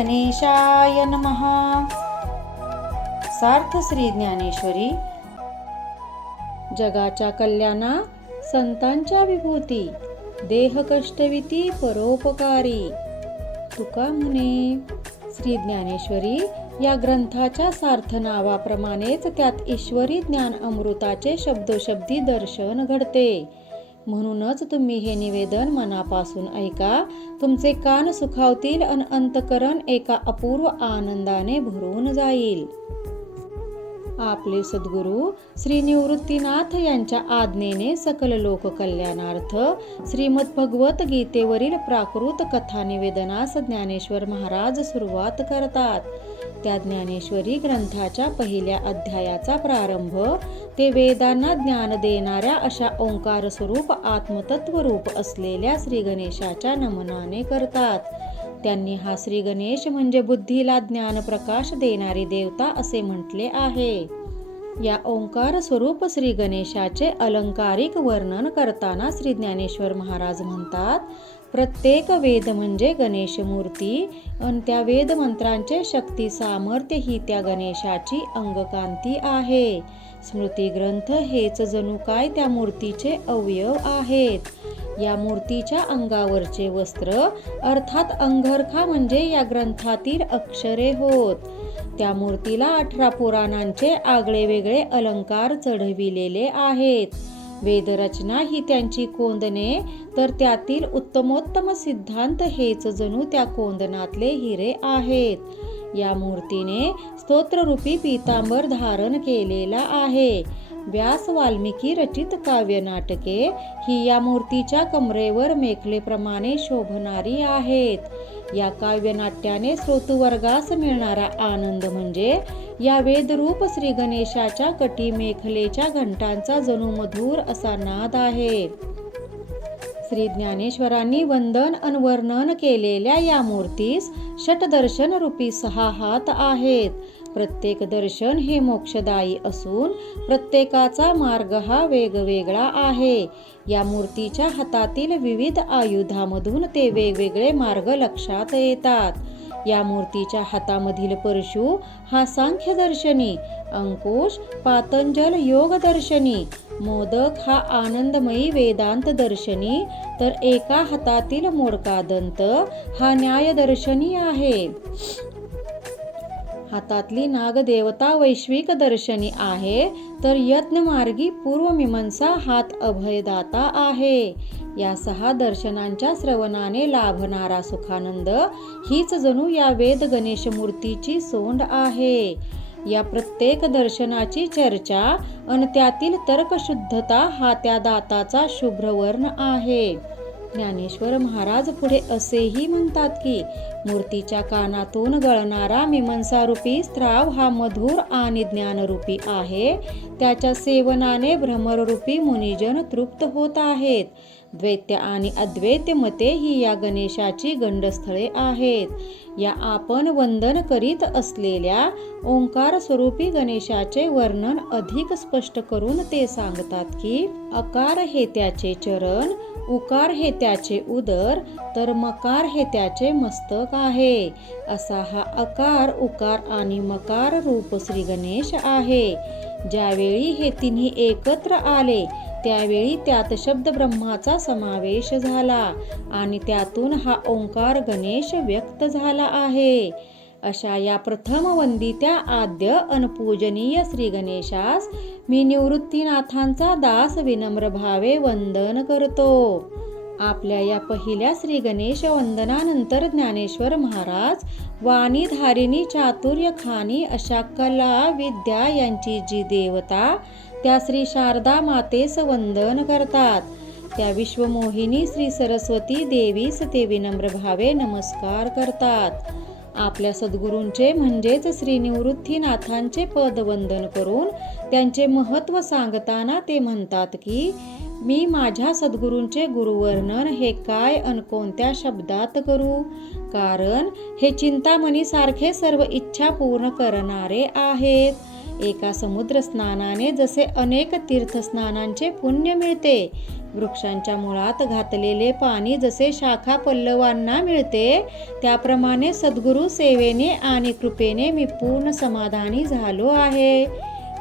गणेशाय महा सार्थ श्री ज्ञानेश्वरी. जगाच्या कल्याणा संतांच्या विभूती देह कष्टविती परोपकारी. तुका म्हणे श्री ज्ञानेश्वरी या ग्रंथाच्या सार्थ नावाप्रमाणेच त्यात ईश्वरी ज्ञान अमृताचे शब्दोशब्दी दर्शन घडते. म्हणूनच तुम्ही हे निवेदन मनापासून ऐका. तुमचे कान सुखावतील अन अंतकरण एका अपूर्व आनंदाने भरून जाईल. आपले सद्गुरू श्री निवृत्तीनाथ यांच्या आज्ञेने सकल लोक कल्याणार्थ श्रीमद भगवत गीतेवरील प्राकृत कथा निवेदनास ज्ञानेश्वर महाराज सुरुवात करतात. त्या ज्ञानेश्वरी ग्रंथाच्या पहिल्या अध्यायाचा प्रारंभ ते वेदांना ज्ञान देणाऱ्या अशा ओंकार स्वरूप आत्मतत्व रूप असलेल्या श्री गणेशाच्या नमनाने करतात. त्यांनी हा श्री गणेश म्हणजे बुद्धीला ज्ञान प्रकाश देणारी देवता असे म्हटले आहे. या ओंकार स्वरूप श्री गणेशाचे अलंकारिक वर्णन करताना श्री ज्ञानेश्वर महाराज म्हणतात प्रत्येक वेद म्हणजे गणेश मूर्ती आणि त्या वेद मंत्रांचे शक्ती सामर्थ्य ही त्या गणेशाची अंगकांती आहे. स्मृतीग्रंथ हेच जणू काय त्या मूर्तीचे अवयव आहेत. या मूर्तीच्या अंगावरचे वस्त्र अर्थात अंगरखा म्हणजे या ग्रंथातील अक्षरे होत. त्या मूर्तीला अठरा पुराणांचे आगळे वेगळे अलंकार चढविलेले आहेत. वेदरचना ही त्यांची कोंदणे तर त्यातील उत्तमोत्तम सिद्धांत हेच जणू त्या कोंदनातले हिरे आहेत. या मूर्तीने स्तोत्ररूपी पीतांबर धारण केलेला आहे. व्यास वाल्मिकी रचित काव्य नाटके ही या मूर्तीच्या कमरेवर मेखलेप्रमाणे शोभणारी आहेत. या काव्यनाट्याने श्रोतुवर्गास मिळणारा आनंद म्हणजे या वेदरूप श्री गणेशाच्या कटी मेखलेच्या घंटांचा जणू मधुर असा नाद आहे. श्री ज्ञानेश्वरांनी वंदन अनवर्णन केलेल्या या मूर्तीस षटदर्शन रूपी सहा हात आहेत. प्रत्येक दर्शन हे मोक्षदायी असून प्रत्येकाचा मार्ग हा वेगवेगळा आहे. या मूर्तीच्या हातातील विविध आयुधामधून ते वेगवेगळे मार्ग लक्षात येतात. या मूर्तीच्या हातामधील परशु हा सांख्य दर्शनी अंकुश पातंजल योग दर्शनी मोदक हा आनंदमयी वेदांत दर्शनी तर एका हातातील मोडका दंत हा न्यायदर्शनी आहे. हातातली नागदेवता वैश्विक दर्शनी आहे तर यज्ञमार्गी पूर्वमीमांसा हात अभयदाता आहे. या सहा दर्शनांच्या श्रवणाने लाभणारा सुखानंद हीच जणू या वेद गणेश मूर्तीची सोंड आहे. या प्रत्येक दर्शनाची चर्चा अन त्यातील तर्कशुद्धता हा त्या दाताचा शुभ्रवर्ण आहे. ज्ञानेश्वर महाराज पुढे असेही म्हणतात की मूर्तीच्या कानातून गळणारा मीमांसारूपी स्त्राव हा मधुर आणि ज्ञानरूपी आहे. त्याच्या सेवनाने भ्रमररूपी मुनिजन तृप्त होत आहेत. द्वैत्य आणि अद्वैत्य मते ही या गणेशाची गंडस्थळे आहेत. या आपण वंदन करीत असलेल्या ओंकार स्वरूपी गणेशाचे वर्णन अधिक स्पष्ट करून ते सांगतात की अकार हे त्याचे चरण उकार हे त्याचे उदर तर मकार हे त्याचे मस्तक आहे. असा हा अकार उकार आणि मकार रूप श्री गणेश आहे. ज्यावेळी हे तिन्ही एकत्र आले त्यावेळी त्यात शब्द ब्रह्माचा समावेश झाला आणि त्यातून हा ओंकार गणेश व्यक्त झाला आहे. अशा या प्रथम वंदित्या आद्य अनपूजनीय श्री गणेशास मी निवृत्तीनाथांचा दास विनम्र भावे वंदन करतो. आपल्या या पहिल्या श्री गणेश वंदनानंतर ज्ञानेश्वर महाराज वाणी धारिणी चातुर्य खानी अशा कला विद्या यांची जी देवता त्या श्री शारदा मातेस वंदन करतात. त्या विश्वमोहिनी श्री सरस्वती देवीस ते विनम्र भावे नमस्कार करतात. आपल्या सद्गुरूंचे म्हणजेच श्री निवृत्तीनाथांचे पदवंदन करून त्यांचे महत्त्व सांगताना ते म्हणतात की मी माझ्या सद्गुरूंचे गुरुवर्णन हे काय अन कोणत्या शब्दात करू? कारण हे चिंतामणीसारखे सर्व इच्छा पूर्ण करणारे आहेत. एका समुद्र स्नानाने जसे अनेक तीर्थस्नानांचे पुण्य मिळते वृक्षांच्या मुळात घातलेले पाणी जसे शाखा पल्लवांना मिळते त्याप्रमाणे सद्गुरु सेवेने आणि कृपेने मी पूर्ण समाधानी झालो आहे.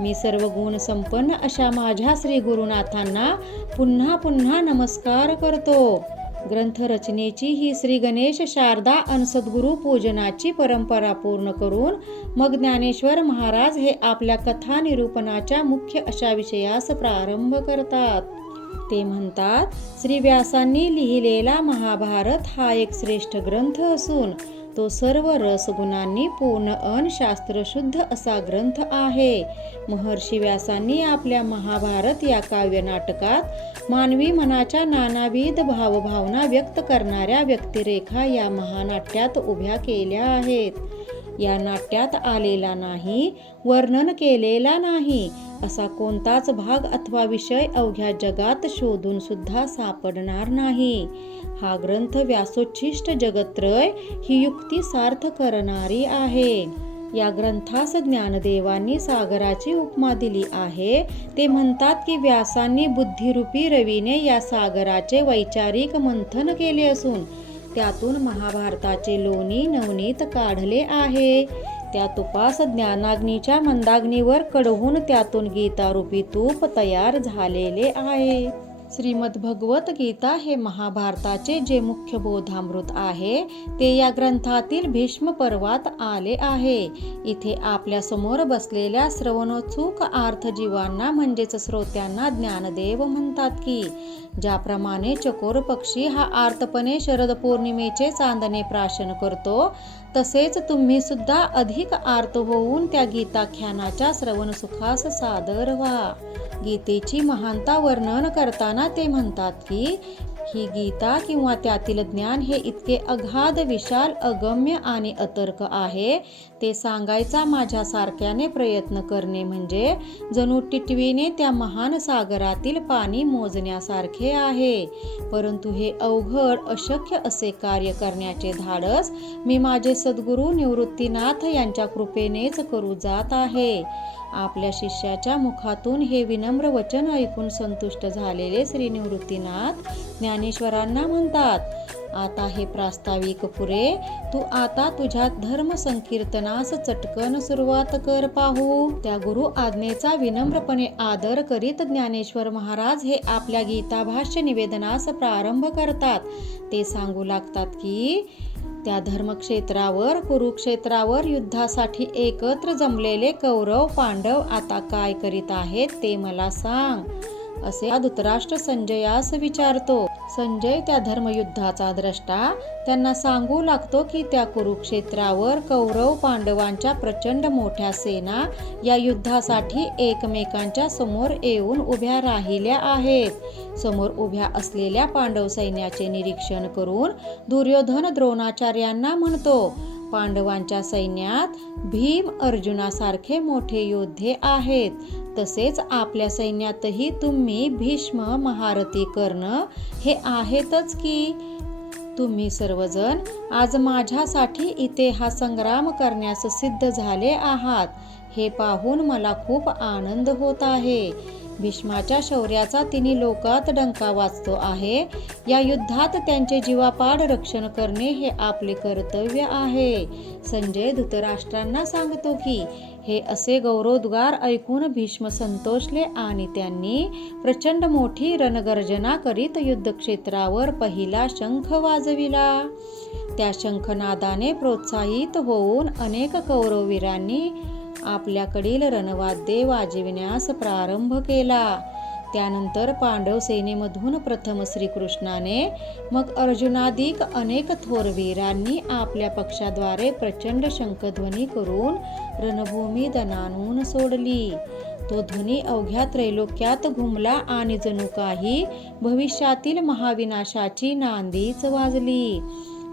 मी सर्व गुण संपन्न अशा माझ्या श्री गुरुनाथांना पुन्हा पुन्हा नमस्कार करतो. ग्रंथ रचनेची ही श्री गणेश शारदा अनसद्गुरु पूजनाची परंपरा पूर्ण करून मग ज्ञानेश्वर महाराज हे आपल्या कथा निरूपणाच्या मुख्य अशा विषयास प्रारंभ करतात. ते म्हणतात श्री व्यासांनी लिहिलेला महाभारत हा एक श्रेष्ठ ग्रंथ असून तो सर्व रसगुणांनी पूर्ण अन शास्त्रशुद्ध असा ग्रंथ आहे. महर्षी व्यासांनी आपल्या महाभारत या काव्य नाटकात मानवी मनाच्या नानाविध भावभावना व्यक्त करणाऱ्या व्यक्तिरेखा या महानाट्यात उभ्या केल्या आहेत. या नाट्यात आलेला नाही वर्णन केलेला नाही. असा कोणताच भाग अथवा विषय अवघ्या जगात शोधून सुद्धा सापडणार नाही. हा ग्रंथ व्यासोच्छिष्ट जगत्रय ही युक्ती सार्थ करणारी आहे. या ग्रंथास ज्ञानदेवांनी सागराची उपमा दिली आहे. ते म्हणतात की व्यासांनी बुद्धिरूपी रवीने या सागराचे वैचारिक मंथन केले असून त्यातून महाभारताचे लोणी नवनीत काढले आहे. त्या तुपास ज्ञानाग्नीच्या मंदाग्नीवर कडवून त्यातून गीतारूपी तूप तयार झालेले आहे. श्रीमद भगवत गीता हे महाभारताचे जे मुख्य बोधामृत आहे ते या ग्रंथातील भीष्म पर्वात आले आहे. इथे आपल्यासमोर बसलेल्या श्रवणोत्सुक जीवांना म्हणजेच श्रोत्यांना ज्ञानदेव म्हणतात की ज्याप्रमाणे चकोर पक्षी हा आर्तपणे शरद पौर्णिमेचे चांदणे प्राशन करतो तसेच तुम्ही सुद्धा अधिक आर्त होऊन त्या गीताख्यानाच्या श्रवण सुखास सादर व्हा. गीतेची महानता वर्णन करताना ते म्हणतात की ही गीता किंवा त्यातील ज्ञान हे इतके अगाध विशाल अगम्य आणि अतर्क आहे. ते सांगायचा माझ्यासारख्याने प्रयत्न करणे म्हणजे जणू टिटवीने त्या महान सागरातील पाणी मोजण्यासारखे आहे. परंतु हे अवघड अशक्य असे कार्य करण्याचे धाडस मी माझे सद्गुरू निवृत्तीनाथ यांच्या कृपेनेच करू जात आहे. आपल्या शिष्याच्या मुखातून हे विनम्र वचन ऐकून संतुष्ट झालेले श्री निवृत्तीनाथ ज्ञानेश्वरांना म्हणतात आता हे प्रास्ताविक पुरे तू आता तुझ्या धर्म संकीर्तनास चटकन सुरुवात कर पाहू. त्या गुरु आज्ञेचा विनम्रपणे आदर करीत ज्ञानेश्वर महाराज हे आपल्या गीताभाष्य निवेदनास प्रारंभ करतात. ते सांगू लागतात की त्या धर्मक्षेत्रावर कुरुक्षेत्रावर युद्धासाठी एकत्र जमलेले कौरव पांडव आता काय करीत आहेत ते मला सांग. असे धृतराष्ट्र संजयास विचारतो. संजय त्या धर्मयुद्धाचा द्रष्टा. त्यांना सांगू लागतो की त्या कुरुक्षेत्रावर कौरव पांडवांच्या प्रचंड मोठ्या सेना या युद्धासाठी एकमेकांच्या समोर येऊन उभ्या राहिल्या आहेत. समोर उभ्या असलेल्या पांडव सैन्याचे निरीक्षण करून दुर्योधन द्रोणाचार्यांना म्हणतो पांडवांच्या सैन्यात भीम अर्जुनासारखे मोठे योद्धे आहेत. तसेच आपल्या सैन्यातही तुम्ही भीष्म महारथी कर्ण हे आहेतच की. तुम्ही सर्वजण आज माझ्यासाठी इथे हा संग्राम करण्यास सिद्ध झाले आहात. हे पाहून मला खूप आनंद होत आहे. भीष्माच्या शौर्याचा तिने लोकात डंका वाचतो आहे. या युद्धात त्यांचे जीवापाड रक्षण करणे हे आपले कर्तव्य आहे. संजय धृतराष्ट्रांना सांगतो की हे असे गौरवोद्गार ऐकून भीष्म संतोषले आणि त्यांनी प्रचंड मोठी रणगर्जना करीत युद्धक्षेत्रावर पहिला शंख वाजविला. त्या शंखनादाने प्रोत्साहित होऊन अनेक कौरववीरांनी आपल्याकडील रणवाद्ये वाजविण्यास प्रारंभ केला. त्यानंतर पांडव सेनेमधून प्रथम श्रीकृष्णाने मग अर्जुनादिक अनेक थोर वीरांनी आपल्या पक्षाद्वारे प्रचंड शंखध्वनी करून रणभूमी दणानून सोडली. तो ध्वनी अवघ्या त्रैलोक्यात घुमला आणि जणू काही भविष्यातील महाविनाशाची नांदीच वाजली.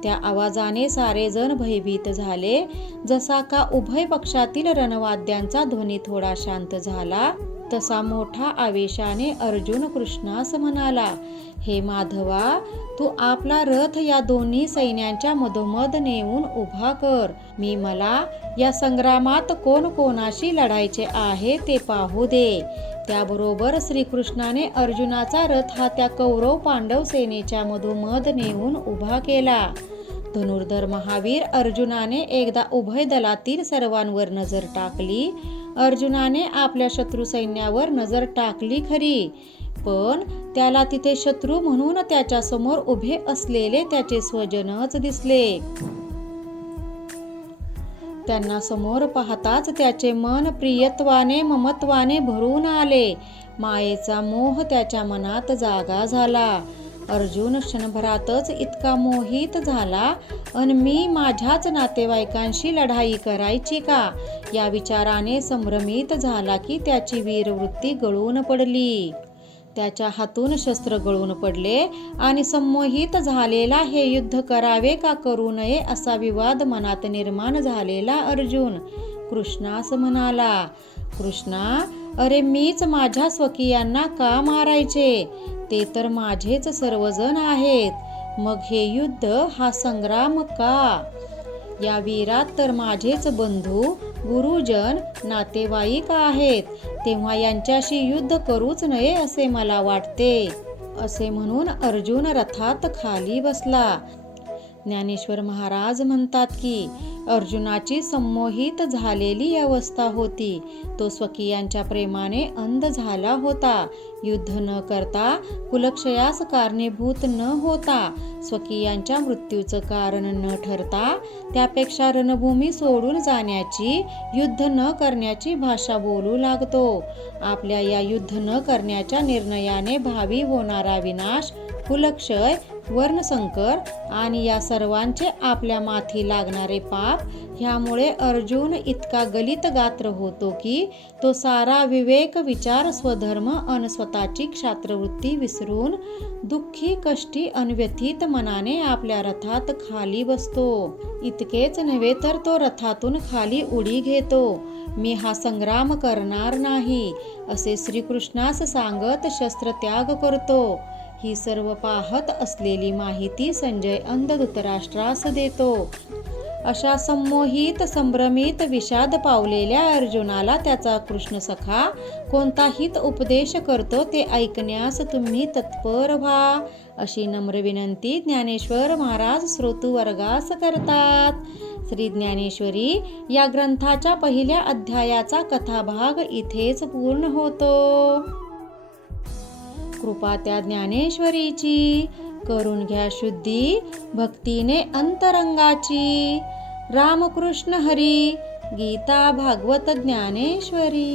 त्या आवाजाने सारे जण भयभीत झाले. जसा का उभय पक्षातील रणवाद्यांचा ध्वनी थोडा शांत झाला तसा मोठा आवेशाने अर्जुन कृष्णास म्हणाला हे माधवा तू आपला रथ या दोन्ही सैन्यांच्या मधोमध नेऊन उभा कर. मी मला या संग्रामात कोण कोणाशी लढायचे आहे ते पाहू दे. त्याबरोबर श्रीकृष्णाने अर्जुनाचा रथ हा त्या कौरव पांडव सेनेच्या मधोमध नेऊन उभा केला. धनुर्धर महावीर अर्जुनाने एकदा उभय दलातील सर्वांवर नजर टाकली. अर्जुनाने आपल्या शत्रू सैन्यावर नजर टाकली खरी. पण त्याला तिथे शत्रू म्हणून त्याच्यासमोर उभे असलेले त्याचे स्वजनच दिसले. त्यांना समोर पाहताच त्याचे मन प्रियत्वाने ममत्वाने भरून आले. मायेचा मोह त्याच्या मनात जागा झाला. अर्जुन क्षणभरातच इतका मोहित झाला अन मी माझ्याच नातेवाईकांशी लढाई करायची का? या विचाराने संभ्रमित झाला की त्याची वीरवृत्ती गळून पडली. त्याच्या हातून शस्त्र गळून पडले आणि संमोहित झालेला हे युद्ध करावे का करू नये असा विवाद मनात निर्माण झालेला अर्जुन. कृष्णास म्हणाला कृष्णा अरे मीच माझ्या स्वकीयांना का मारायचे? ते तर माझेच सर्वजण आहेत. मग हे युद्ध हा संग्राम का? या वीरात तर माझेच बंधू गुरुजन नातेवाईक आहेत. तेव्हा यांच्याशी युद्ध करूच नये असे मला वाटते. असे म्हणून अर्जुन रथात खाली बसला. ज्ञानेश्वर महाराज म्हणतात की अर्जुनाची संमोहित झालेली अवस्था होती. तो स्वकीयांच्या प्रेमाने अंध झाला होता. युद्ध न करता कुलक्षयास कारणीभूत न होता स्वकीयांच्या मृत्यूचं कारण न ठरता त्यापेक्षा रणभूमी सोडून जाण्याची युद्ध न करण्याची भाषा बोलू लागतो. आपल्या या युद्ध न करण्याच्या निर्णयाने भावी होणारा विनाश कुलक्षय वर्णशंकर आणि या सर्वांचे आपल्या माथी लागणारे पाप ह्यामुळे अर्जुन इतका गलित गात्र होतो की तो सारा विवेक विचार स्वधर्म अन स्वतःची क्षात्रवृत्ती विसरून दुःखी कष्टी अनव्यथित मनाने आपल्या रथात खाली बसतो. इतकेच नव्हे तर तो रथातून खाली उडी घेतो. मी हा संग्राम करणार नाही असे श्रीकृष्णास सांगत शस्त्रत्याग करतो. ही सर्व पाहत असलेली माहिती संजय अंध धृतराष्ट्रास देतो. अशा संमोहित संभ्रमित विषाद पावलेल्या अर्जुनाला त्याचा कृष्ण सखा कोणता हित उपदेश करतो ते ऐकण्यास तुम्ही तत्पर व्हा अशी नम्र विनंती ज्ञानेश्वर महाराज श्रोतूवर्गास करतात. श्री ज्ञानेश्वरी या ग्रंथाच्या पहिल्या अध्यायाचा कथाभाग इथेच पूर्ण होतो. कृपा त्या ज्ञानेश्वरीची. करून घ्या शुद्धी भक्तीने अंतरंगाची. रामकृष्ण हरी गीता भागवत ज्ञानेश्वरी.